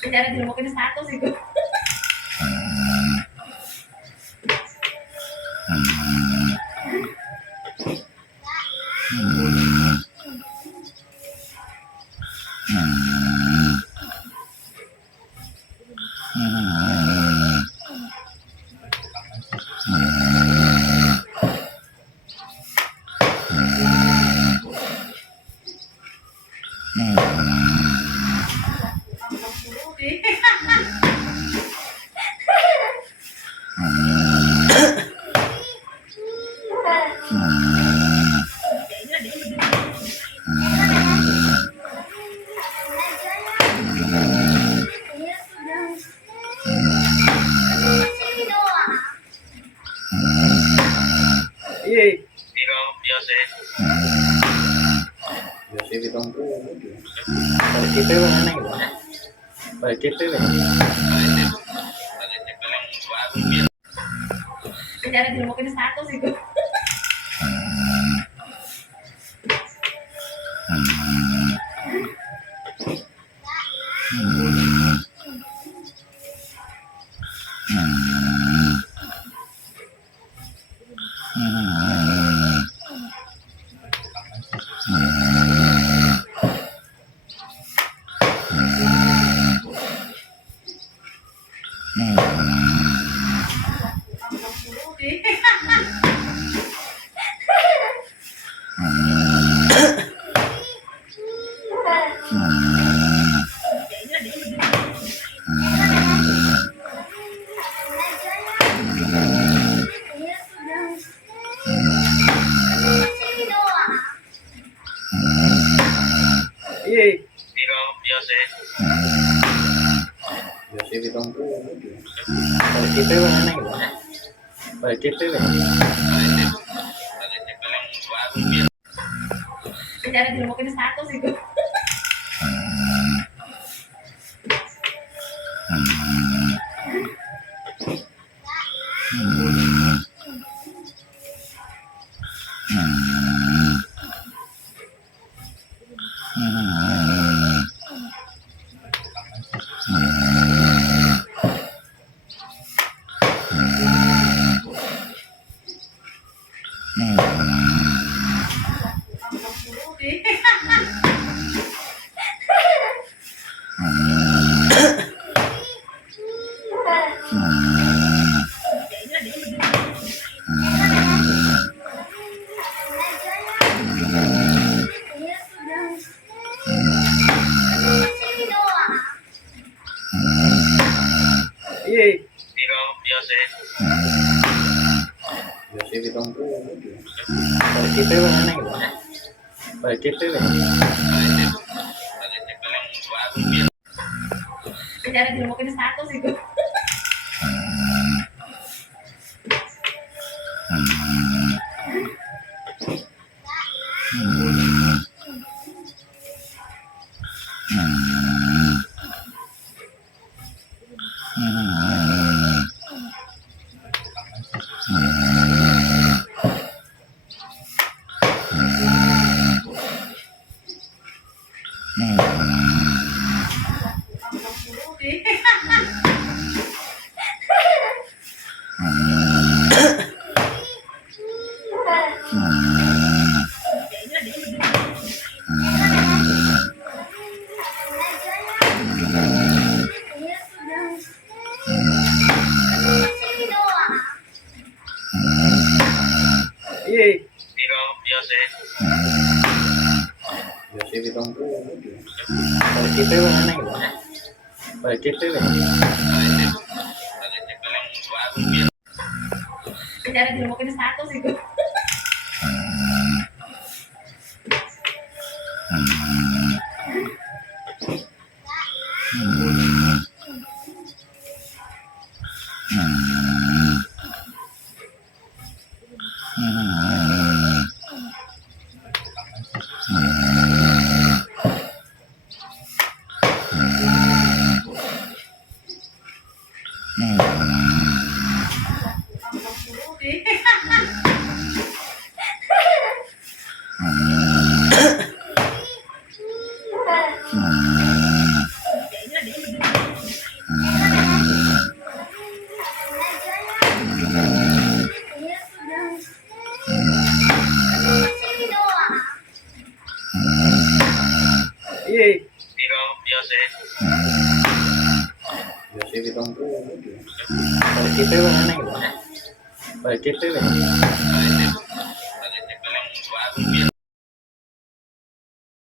Secara dilumukin status itu. Iya. Biasa kita balik kita mana gitu? Balik kita Secara dilumukin status itu. Iya. biasa kita balik kita mana gitu? Balik kita Secara dilumukin status itu. Iya. biasa kita balik kita mana gitu? Balik kita Secara dilumukin status itu. Iya. biasa kita balik kita mana gitu? Balik kita Secara dilumukin status itu. Iya. Pero yo sé. Yo bitong puluh. Balik tipe mana nih? Balik tipe. Parece paling bago. Pero